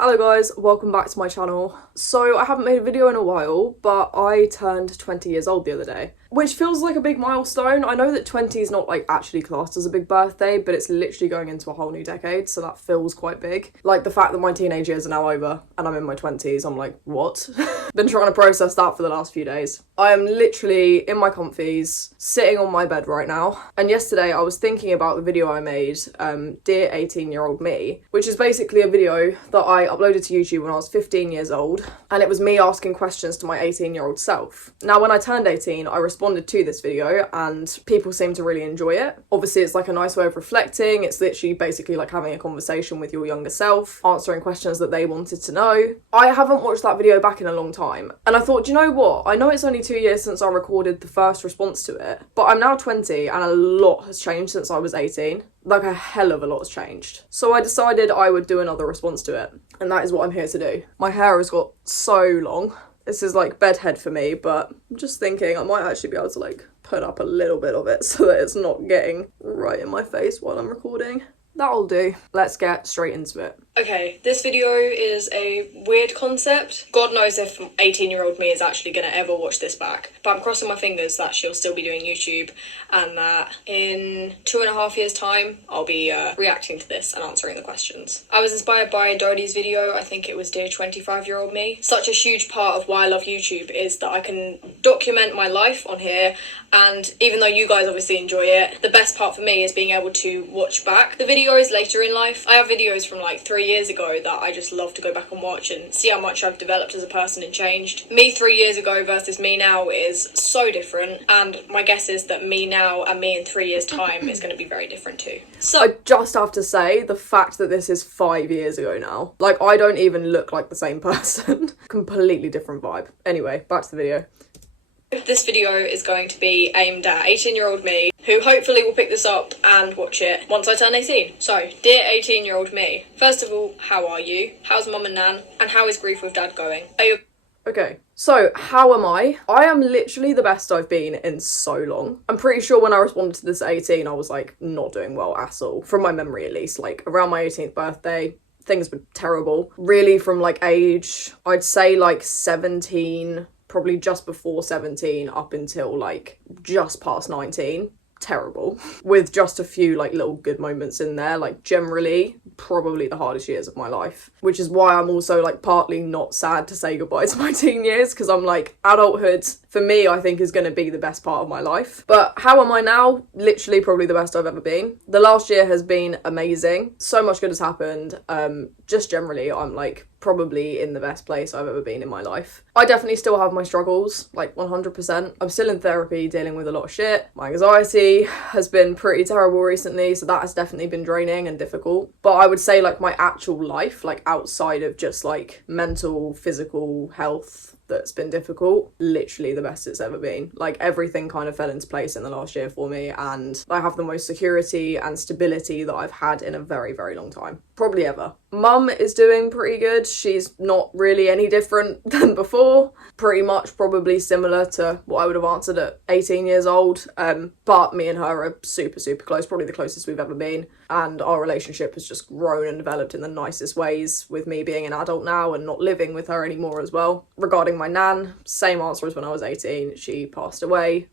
Hello guys, welcome back to my channel. So I haven't made a video in a while, but I turned 20 years old the other day, which feels like a big milestone. I know that 20 is not like actually classed as a big birthday, but it's literally going into a whole new decade, so that feels quite big. Like the fact that my teenage years are now over and I'm in my 20s, I'm like, what? Been trying to process that for the last few days. I am literally in my comfies, sitting on my bed right now, and yesterday I was thinking about the video I made, Dear 18-Year-Old Me, which is basically a video that I uploaded to YouTube when I was 15 years old, and it was me asking questions to my 18-year-old self. Now, when I turned 18, I responded to this video, and people seem to really enjoy it. Obviously, it's like a nice way of reflecting. It's literally basically like having a conversation with your younger self, answering questions that they wanted to know. I haven't watched that video back in a long time, and I thought, do you know what? I know it's only 2 years since I recorded the first response to it, but I'm now 20, and a lot has changed since I was 18. Like, a hell of a lot has changed. So I decided I would do another response to it, and that is what I'm here to do. My hair has got so long. This is like bedhead for me, but I'm just thinking I might actually be able to like put up a little bit of it so that it's not getting right in my face while I'm recording. That'll do. Let's get straight into it. Okay, this video is a weird concept. God knows if 18-year-old me is actually going to ever watch this back. But I'm crossing my fingers that she'll still be doing YouTube and that in 2.5 years' time, I'll be reacting to this and answering the questions. I was inspired by Dodie's video. I think it was Dear 25-Year-Old Me. Such a huge part of why I love YouTube is that I can document my life on here, and even though you guys obviously enjoy it, the best part for me is being able to watch back the videos later in life. I have videos from like 3 years ago that I just love to go back and watch and see how much I've developed as a person and changed. Me 3 years ago versus me now is so different, and my guess is that me now and me in 3 years' time is going to be very different too. So I just have to say, the fact that this is 5 years ago now, like I don't even look like the same person. Completely different vibe. Anyway, back to the video. This video is going to be aimed at 18-year-old me, who hopefully will pick this up and watch it once I turn 18. So, dear 18-year-old me, first of all, how are you? How's mum and nan? And how is grief with dad going? Are you... Okay, so how am I? I am literally the best I've been in so long. I'm pretty sure when I responded to this at 18, I was like not doing well at all, from my memory at least. Like around my 18th birthday, things were terrible. Really from like age, I'd say like 17, probably just before 17 up until like just past 19. Terrible, with just a few like little good moments in there. Like generally probably the hardest years of my life, which is why I'm also like partly not sad to say goodbye to my teen years, because I'm like, adulthood for me I think is going to be the best part of my life. But how am I now? Literally probably the best I've ever been. The last year has been amazing. So much good has happened. Just generally I'm like probably in the best place I've ever been in my life. I definitely still have my struggles, like 100%. I'm still in therapy dealing with a lot of shit. My anxiety has been pretty terrible recently, so that has definitely been draining and difficult. But I would say like my actual life, like outside of just like mental, physical health, that's been difficult, literally the best it's ever been. Like everything kind of fell into place in the last year for me, and I have the most security and stability that I've had in a very, very long time. Probably ever. Mum is doing pretty good. She's not really any different than before. Pretty much probably similar to what I would have answered at 18 years old. But me and her are super, super close, probably the closest we've ever been. And our relationship has just grown and developed in the nicest ways, with me being an adult now and not living with her anymore as well. Regarding my nan, same answer as when I was 18. She passed away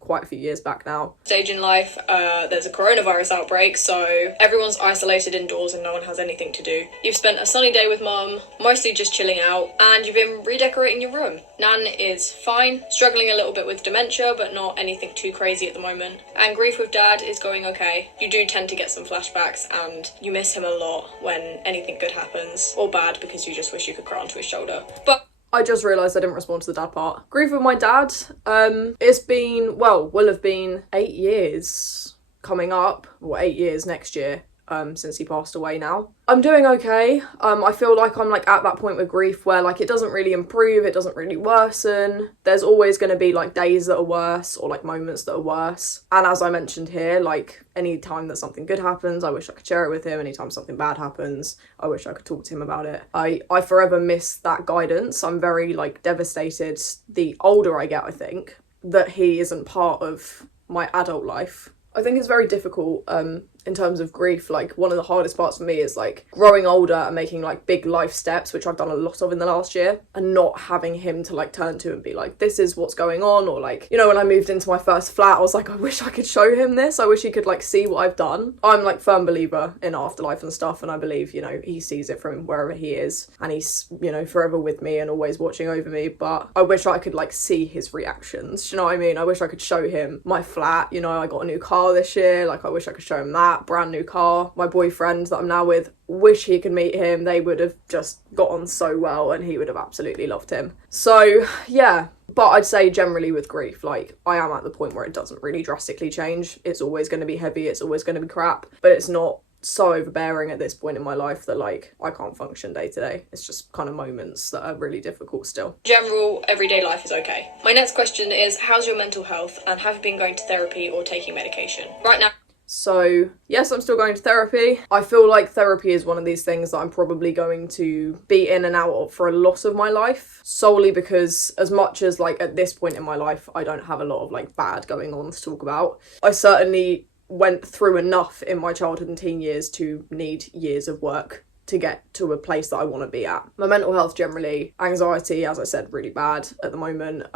quite a few years back now. Stage in life, there's a coronavirus outbreak, so everyone's isolated indoors and no one has anything to do. You've spent a sunny day with mum, mostly just chilling out, and you've been redecorating your room. Nan is fine, struggling a little bit with dementia, but not anything too crazy at the moment. And grief with dad is going okay. You do tend to get some flashbacks, and you miss him a lot when anything good happens, or bad, because you just wish you could cry onto his shoulder. But I just realised I didn't respond to the dad part. Grief with my dad, it's been, well, will have been 8 years coming up, or 8 years next year, since he passed away now. I'm doing okay. I feel like I'm like at that point with grief where like it doesn't really improve, it doesn't really worsen. There's always going to be like days that are worse or like moments that are worse. And as I mentioned here, like any time that something good happens, I wish I could share it with him. Anytime something bad happens, I wish I could talk to him about it. I forever miss that guidance. I'm very like devastated the older I get, I think, that he isn't part of my adult life. I think it's very difficult in terms of grief, like one of the hardest parts for me is like growing older and making like big life steps, which I've done a lot of in the last year, and not having him to like turn to and be like, this is what's going on. Or like, you know, when I moved into my first flat, I was like, I wish I could show him this. I wish he could like see what I've done. I'm like firm believer in afterlife and stuff, and I believe, you know, he sees it from wherever he is, and he's, you know, forever with me and always watching over me. But I wish I could like see his reactions. Do you know what I mean? I wish I could show him my flat. You know, I got a new car this year. Like, I wish I could show him that brand new car. My boyfriend that I'm now with, wish he could meet him. They would have just got on so well, and he would have absolutely loved him. So yeah, but I'd say generally with grief, like, I am at the point where it doesn't really drastically change. It's always going to be heavy, it's always going to be crap, but it's not so overbearing at this point in my life that like I can't function day to day. It's just kind of moments that are really difficult still. General everyday life is okay. My next question is, how's your mental health, and have you been going to therapy or taking medication? Right now. So yes, I'm still going to therapy. I feel like therapy is one of these things that I'm probably going to be in and out of for a lot of my life, solely because as much as like at this point in my life I don't have a lot of like bad going on to talk about, I certainly went through enough in my childhood and teen years to need years of work to get to a place that I want to be at. My mental health generally, anxiety, as I said, really bad at the moment,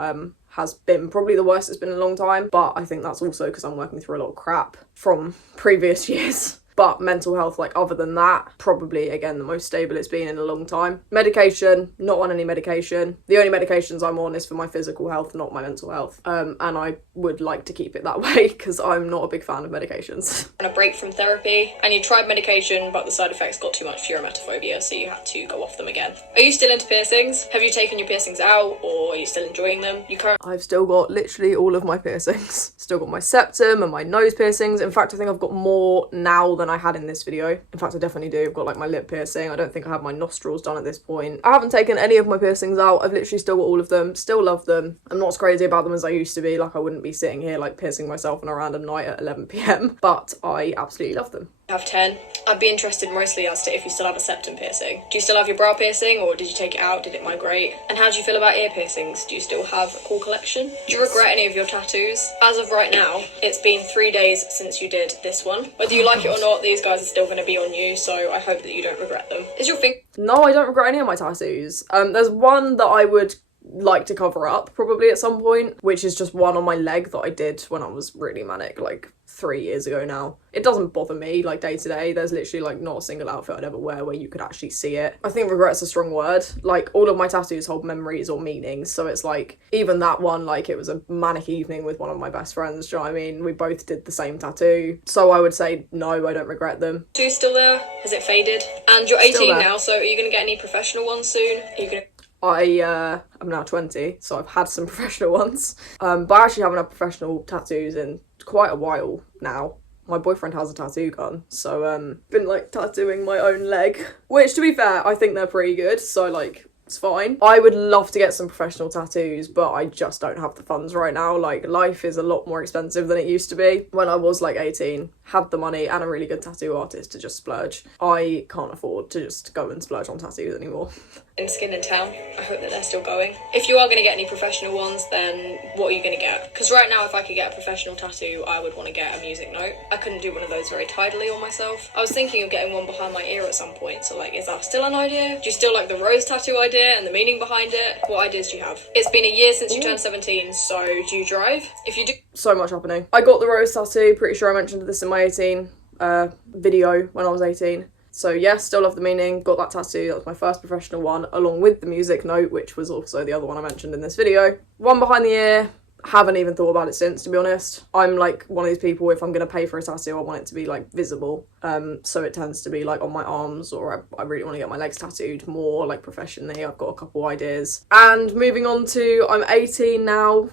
has been probably the worst it's been in a long time, but I think that's also because I'm working through a lot of crap from previous years. But mental health, like other than that, probably again the most stable it's been in a long time. Medication, not on any medication. The only medications I'm on is for my physical health, not my mental health. And I would like to keep it that way because I'm not a big fan of medications. And a break from therapy, and you tried medication but the side effects got too much for your emetophobia, so you had to go off them again. Are you still into piercings? Have you taken your piercings out, or are you still enjoying them? I've still got literally all of my piercings. Still got my septum and my nose piercings. In fact, I think I've got more now than I had in this video. In fact, I definitely do. I've got like my lip piercing. I don't think I have my nostrils done at this point. I haven't taken any of my piercings out. I've literally still got all of them. Still love them. I'm not as crazy about them as I used to be. Like, I wouldn't be sitting here like piercing myself on a random night at 11 p.m. But I absolutely love them. I have 10. I'd be interested mostly as to if you still have a septum piercing. Do you still have your brow piercing, or did you take it out? Did it migrate? And how do you feel about ear piercings? Do you still have a cool collection? Do you regret any of your tattoos? As of right now, it's been 3 days since you did this one. Whether you like it or not, these guys are still going to be on you, so I hope that you don't regret them. Is your finger... No, I don't regret any of my tattoos. There's one that I would like to cover up probably at some point, which is just one on my leg that I did when I was really manic, like 3 years ago now. It doesn't bother me like day to day. There's literally like not a single outfit I'd ever wear where you could actually see it. I think regret's a strong word. Like, all of my tattoos hold memories or meanings, so it's like even that one, like, it was a manic evening with one of my best friends, do you know what I mean? We both did the same tattoo, so I would say no, I don't regret them. Tattoo still there? Has it faded? And you're 18 now, so are you going to get any professional ones soon? Are you going to... I'm now 20, so I've had some professional ones, but I actually haven't had professional tattoos in quite a while now. My boyfriend has a tattoo gun, so been like tattooing my own leg, which, to be fair, I think they're pretty good, so like it's fine. I would love to get some professional tattoos, but I just don't have the funds right now. Like, life is a lot more expensive than it used to be. When I was like 18, had the money and a really good tattoo artist to just splurge. I can't afford to just go and splurge on tattoos anymore. In Skin in Town, I hope that they're still going. If you are going to get any professional ones, then what are you going to get? Because right now, if I could get a professional tattoo, I would want to get a music note. I couldn't do one of those very tidily on myself. I was thinking of getting one behind my ear at some point, so like, is that still an idea? Do you still like the rose tattoo idea and the meaning behind it? What ideas do you have? It's been a year since you turned 17, so do you drive? If you do... So much happening. I got the rose tattoo, pretty sure I mentioned this in my 18 video when I was 18. So yes, still love the meaning, got that tattoo, that was my first professional one, along with the music note, which was also the other one I mentioned in this video. One behind the ear, haven't even thought about it since, to be honest. I'm like one of these people, if I'm going to pay for a tattoo, I want it to be like visible. So it tends to be like on my arms, or I really want to get my legs tattooed more like professionally. I've got a couple ideas. And moving on to, I'm 18 now,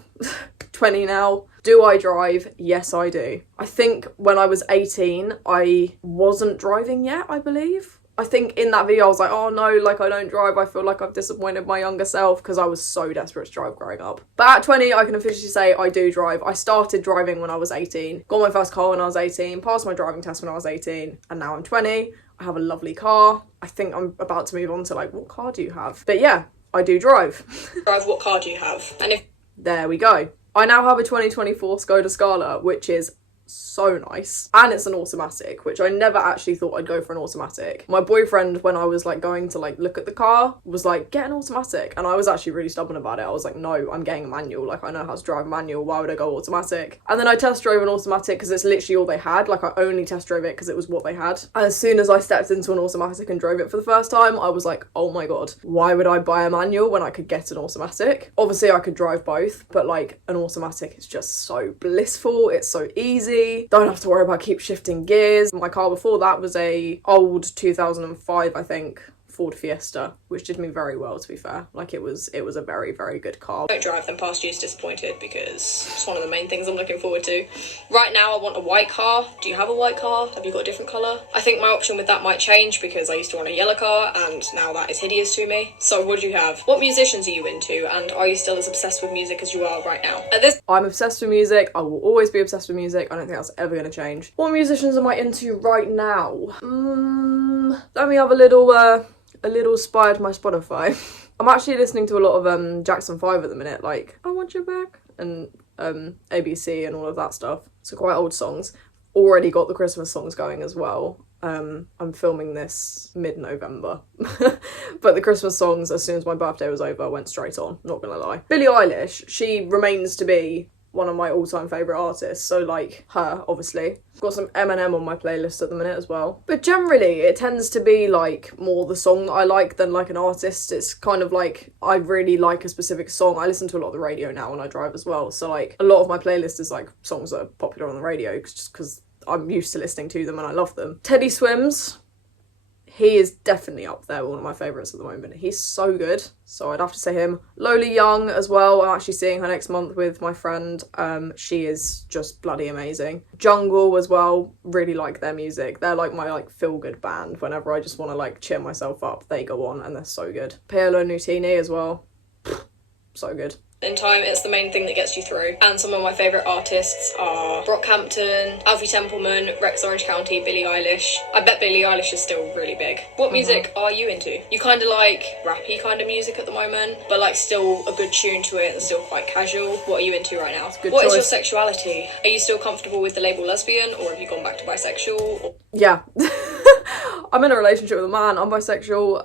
20 now. Do I drive? Yes, I do. I think when I was 18, I wasn't driving yet, I believe. I think in that video I was like, oh no, like I don't drive. I feel like I've disappointed my younger self, because I was so desperate to drive growing up. But at 20, I can officially say I do drive. I started driving when I was 18, got my first car when I was 18, passed my driving test when I was 18, and now I'm 20. I have a lovely car. I think I'm about to move on to like, what car do you have? But yeah, I do drive. Drive, what car do you have? And if... There we go. I now have a 2024 Skoda Scala, which is so nice. And it's an automatic, which I never actually thought I'd go for an automatic. My boyfriend, when I was like going to like look at the car, was like, get an automatic. And I was actually really stubborn about it. I was like, no, I'm getting a manual. Like, I know how to drive a manual. Why would I go automatic? And then I test drove an automatic because it's literally all they had. Like, I only test drove it because it was what they had. And as soon as I stepped into an automatic and drove it for the first time, I was like, oh my God, why would I buy a manual when I could get an automatic? Obviously, I could drive both, but like an automatic is just so blissful. It's so easy. Don't have to worry about keep shifting gears. My car before that was a old 2005, I think, Ford Fiesta, which did me very well, to be fair. Like, it was a very, very good car. Don't drive them past you is disappointed because it's one of the main things I'm looking forward to. Right now I want a white car. Do you have a white car? Have you got a different colour? I think my option with that might change because I used to want a yellow car and now that is hideous to me. So what do you have? What musicians are you into and are you still as obsessed with music as you are right now? I'm obsessed with music. I will always be obsessed with music. I don't think that's ever going to change. What musicians am I into right now? Let me have a little spy to my Spotify. I'm actually listening to a lot of Jackson 5 at the minute, like I Want You Back and ABC and all of that stuff. So quite old songs. Already got the Christmas songs going as well. I'm filming this mid-November. But the Christmas songs, as soon as my birthday was over, went straight on, not gonna lie. Billie Eilish, she remains to be one of my all-time favourite artists, so like her, obviously. I've got some Eminem on my playlist at the minute as well. But generally, it tends to be like more the song that I like than like an artist. It's kind of like, I really like a specific song. I listen to a lot of the radio now when I drive as well, so like a lot of my playlist is like songs that are popular on the radio just because I'm used to listening to them and I love them. Teddy Swims, he is definitely up there, one of my favourites at the moment. He's so good, so I'd have to say him. Lola Young as well, I'm actually seeing her next month with my friend. She is just bloody amazing. Jungle as well, really like their music. They're like my like feel-good band. Whenever I just want to like cheer myself up, they go on and they're so good. Paolo Nutini as well, so good. In time, it's the main thing that gets you through. And some of my favourite artists are Brockhampton, Alfie Templeman, Rex Orange County, Billie Eilish. I bet Billie Eilish is still really big. What music are you into? You kind of like rappy kind of music at the moment, but like still a good tune to it and still quite casual. What are you into right now? What is your sexuality? Are you still comfortable with the label lesbian or have you gone back to bisexual? Yeah. I'm in a relationship with a man. I'm bisexual.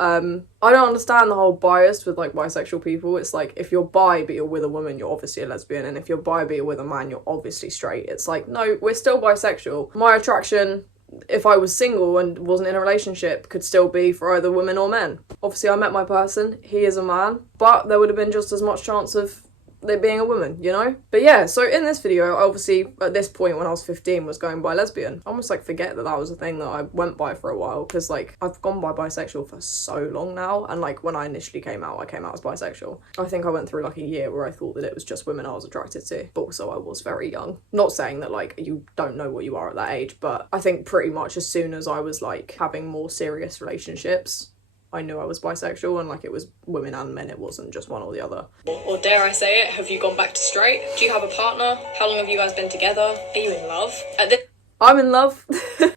I don't understand the whole bias with like bisexual people. It's like, if you're bi but you're with a woman, you're obviously a lesbian, and if you're bi but you're with a man, you're obviously straight. It's like, no, we're still bisexual. My attraction, if I was single and wasn't in a relationship, could still be for either women or men. Obviously, I met my person. He is a man, but there would have been just as much chance of there being a woman, you know? But yeah, so in this video, obviously, at this point when I was 15, was going bi lesbian. I almost like forget that was a thing that I went by for a while, because like I've gone by bisexual for so long now, and like when I initially came out, I came out as bisexual. I think I went through like a year where I thought that it was just women I was attracted to, but also I was very young. Not saying that like you don't know what you are at that age, but I think pretty much as soon as I was like having more serious relationships, I knew I was bisexual, and like it was women and men, it wasn't just one or the other. Or dare I say it, have you gone back to straight? Do you have a partner? How long have you guys been together? Are you in love? I'm in love.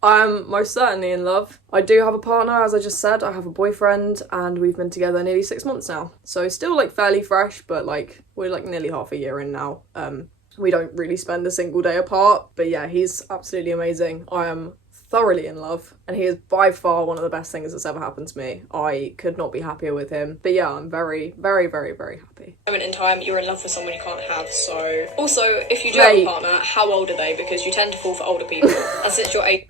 I'm most certainly in love. I do have a partner, as I just said. I have a boyfriend and we've been together nearly 6 months now. So still like fairly fresh, but like we're like nearly half a year in now. We don't really spend a single day apart, but yeah, he's absolutely amazing. I am thoroughly in love, and he is by far one of the best things that's ever happened to me. I could not be happier with him. But yeah, I'm very, very, very, very happy. Moment in time, you're in love with someone you can't have, so... Also, if you do have a partner, how old are they? Because you tend to fall for older people. And since you're 8...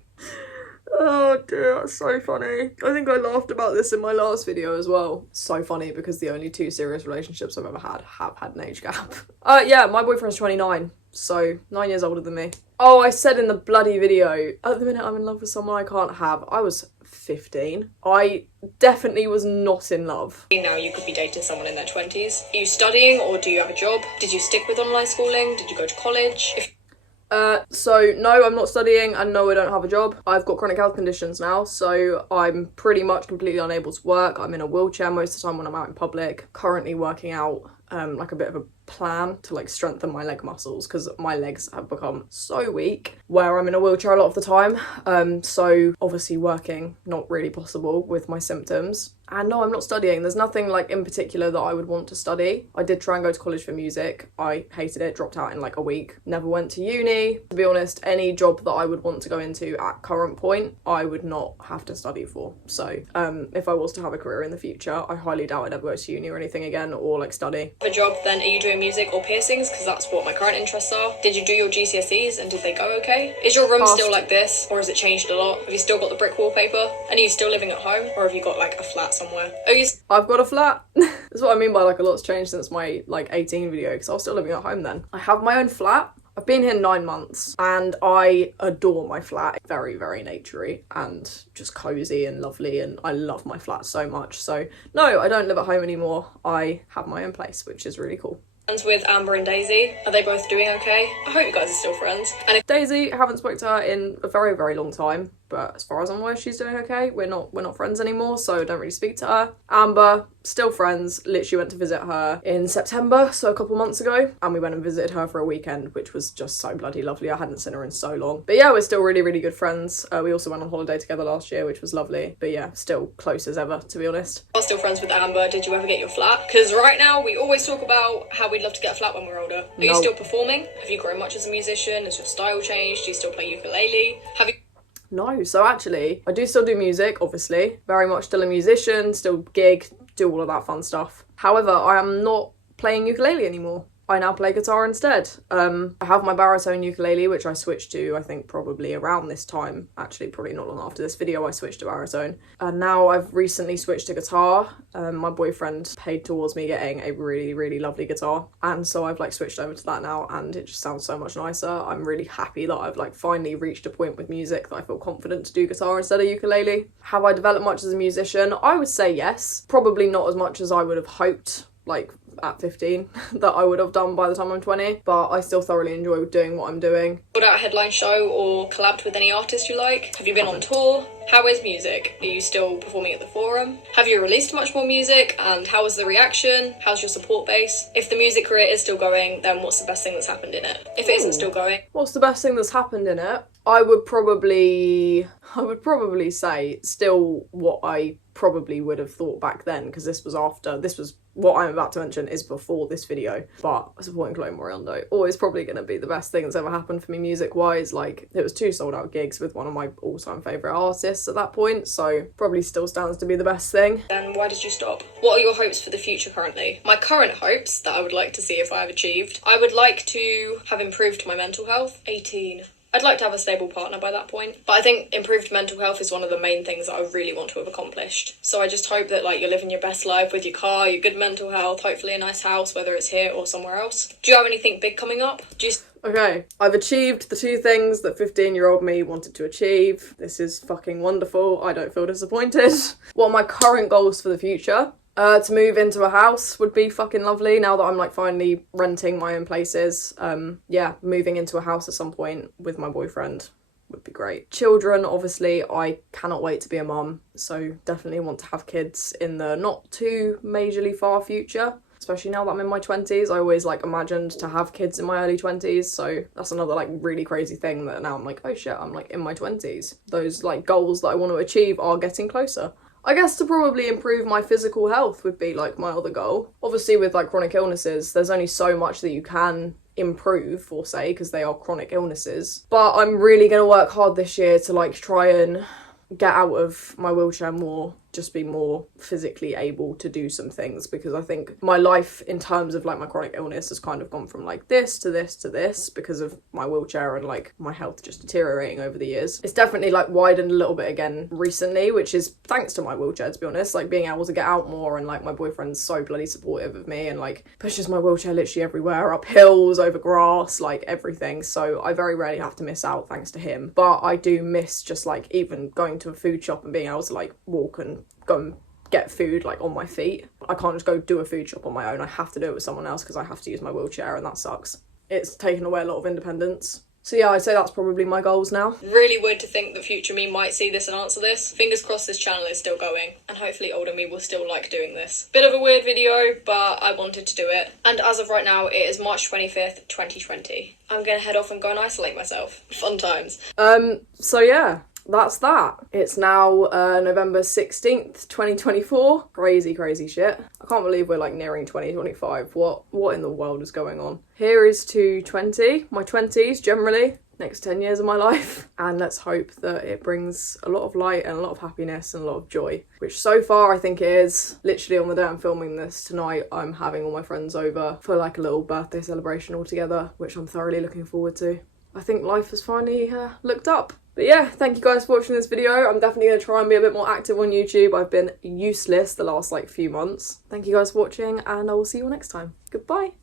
Oh dear, that's so funny. I think I laughed about this in my last video as well. So funny, because the only 2 serious relationships I've ever had have had an age gap. Yeah, my boyfriend's 29, so 9 years older than me. Oh, I said in the bloody video, at the minute I'm in love with someone I can't have. I was 15. I definitely was not in love. Now you could be dating someone in their 20s. Are you studying or do you have a job? Did you stick with online schooling? Did you go to college? So no, I'm not studying, and no, I don't have a job. I've got chronic health conditions now, so I'm pretty much completely unable to work. I'm in a wheelchair most of the time when I'm out in public. Currently working out like a bit of a plan to like strengthen my leg muscles, because my legs have become so weak where I'm in a wheelchair a lot of the time. So obviously working not really possible with my symptoms. And no, I'm not studying. There's nothing like in particular that I would want to study. I did try and go to college for music. I hated it, dropped out in like a week. Never went to uni. To be honest, any job that I would want to go into at current point, I would not have to study for. So if I was to have a career in the future, I highly doubt I'd ever go to uni or anything again, or like study. For a job, then are you doing music or piercings? Because that's what my current interests are. Did you do your GCSEs and did they go okay? Is your room still like this, or has it changed a lot? Have you still got the brick wallpaper? And are you still living at home, or have you got like a flat somewhere? I've got a flat. That's what I mean by like a lot's changed since my like 18 video, because I was still living at home then. I have my own flat. I've been here 9 months and I adore my flat. Very, very naturey and just cozy and lovely, and I love my flat so much. So no, I don't live at home anymore. I have my own place, which is really cool. Friends with Amber and Daisy? Are they both doing okay? I hope you guys are still friends. And if Daisy, I haven't spoken to her in a very, very long time, but as far as I'm aware, she's doing okay. We're not friends anymore, so I don't really speak to her. Amber, still friends. Literally went to visit her in September, so a couple months ago, and we went and visited her for a weekend, which was just so bloody lovely. I hadn't seen her in so long. But yeah, we're still really, really good friends. We also went on holiday together last year, which was lovely. But yeah, still close as ever, to be honest. you're still friends with Amber, did you ever get your flat? Because right now, we always talk about how we'd love to get a flat when we're older. Are you still performing? Have you grown much as a musician? Has your style changed? Do you still play ukulele? Have you... No, so actually, I do still do music, obviously. Very much still a musician, still gig, do all of that fun stuff. However, I am not playing ukulele anymore. I now play guitar instead. I have my baritone ukulele, which I switched to, I think, probably around this time. Actually, probably not long after this video, I switched to baritone. And now I've recently switched to guitar. My boyfriend paid towards me getting a really, really lovely guitar. And so I've like switched over to that now, and it just sounds so much nicer. I'm really happy that I've like finally reached a point with music that I feel confident to do guitar instead of ukulele. Have I developed much as a musician? I would say yes. Probably not as much as I would have hoped, like at 15, that I would have done by the time I'm 20, but I still thoroughly enjoy doing what I'm doing. Put out a headline show or collabed with any artist you like? Have you been on tour? How is music? Are you still performing at the Forum? Have you released much more music, and how was the reaction? How's your support base? If the music career is still going, then what's the best thing that's happened in it? If it isn't still going, what's the best thing that's happened in it? I would probably say still what I probably would have thought back then, because this was what I'm about to mention is before this video, but supporting Chloe Moriando always probably going to be the best thing that's ever happened for me music wise. Like, it was 2 sold out gigs with one of my all-time favourite artists at that point, so probably still stands to be the best thing. Then why did you stop? What are your hopes for the future currently? My current hopes that I would like to see if I have achieved: I would like to have improved my mental health. 18. I'd like to have a stable partner by that point. But I think improved mental health is one of the main things that I really want to have accomplished. So I just hope that like you're living your best life with your car, your good mental health, hopefully a nice house, whether it's here or somewhere else. Do you have anything big coming up? Okay, I've achieved the 2 things that 15-year-old me wanted to achieve. This is fucking wonderful. I don't feel disappointed. What are my current goals for the future? To move into a house would be fucking lovely now that I'm like finally renting my own places. Yeah, moving into a house at some point with my boyfriend would be great. Children, obviously, I cannot wait to be a mum, so definitely want to have kids in the not too majorly far future. Especially now that I'm in my 20s, I always like imagined to have kids in my early 20s, so that's another like really crazy thing that now I'm like, oh shit, I'm like in my 20s. Those like goals that I want to achieve are getting closer. I guess to probably improve my physical health would be like my other goal. Obviously with like chronic illnesses, there's only so much that you can improve or say because they are chronic illnesses. But I'm really going to work hard this year to like try and get out of my wheelchair more, just be more physically able to do some things, because I think my life in terms of like my chronic illness has kind of gone from like this to this to this because of my wheelchair and like my health just deteriorating over the years. It's definitely like widened a little bit again recently, which is thanks to my wheelchair, to be honest, like being able to get out more, and like my boyfriend's so bloody supportive of me and like pushes my wheelchair literally everywhere, up hills, over grass, like everything. So I very rarely have to miss out thanks to him. But I do miss just like even going to a food shop and being able to like walk and go and get food like on my feet. I can't just go do a food shop on my own. I have to do it with someone else because I have to use my wheelchair, and that sucks. It's taken away a lot of independence. So yeah, I'd say that's probably my goals now. Really weird to think that future me might see this and answer this. Fingers crossed this channel is still going, and hopefully older me will still like doing this. Bit of a weird video, but I wanted to do it. And as of right now, it is March 25th, 2020. I'm gonna head off and go and isolate myself. Fun times. So yeah, that's that. It's now November 16th, 2024. Crazy shit. I can't believe we're like nearing 2025. What in the world is going on? Here is to 20, my 20s generally, next 10 years of my life. And let's hope that it brings a lot of light and a lot of happiness and a lot of joy, which so far I think it is. Literally on the day I'm filming this tonight, I'm having all my friends over for like a little birthday celebration all together, which I'm thoroughly looking forward to. I think life has finally looked up. But yeah, thank you guys for watching this video. I'm definitely going to try and be a bit more active on YouTube. I've been useless the last like few months. Thank you guys for watching, and I will see you all next time. Goodbye.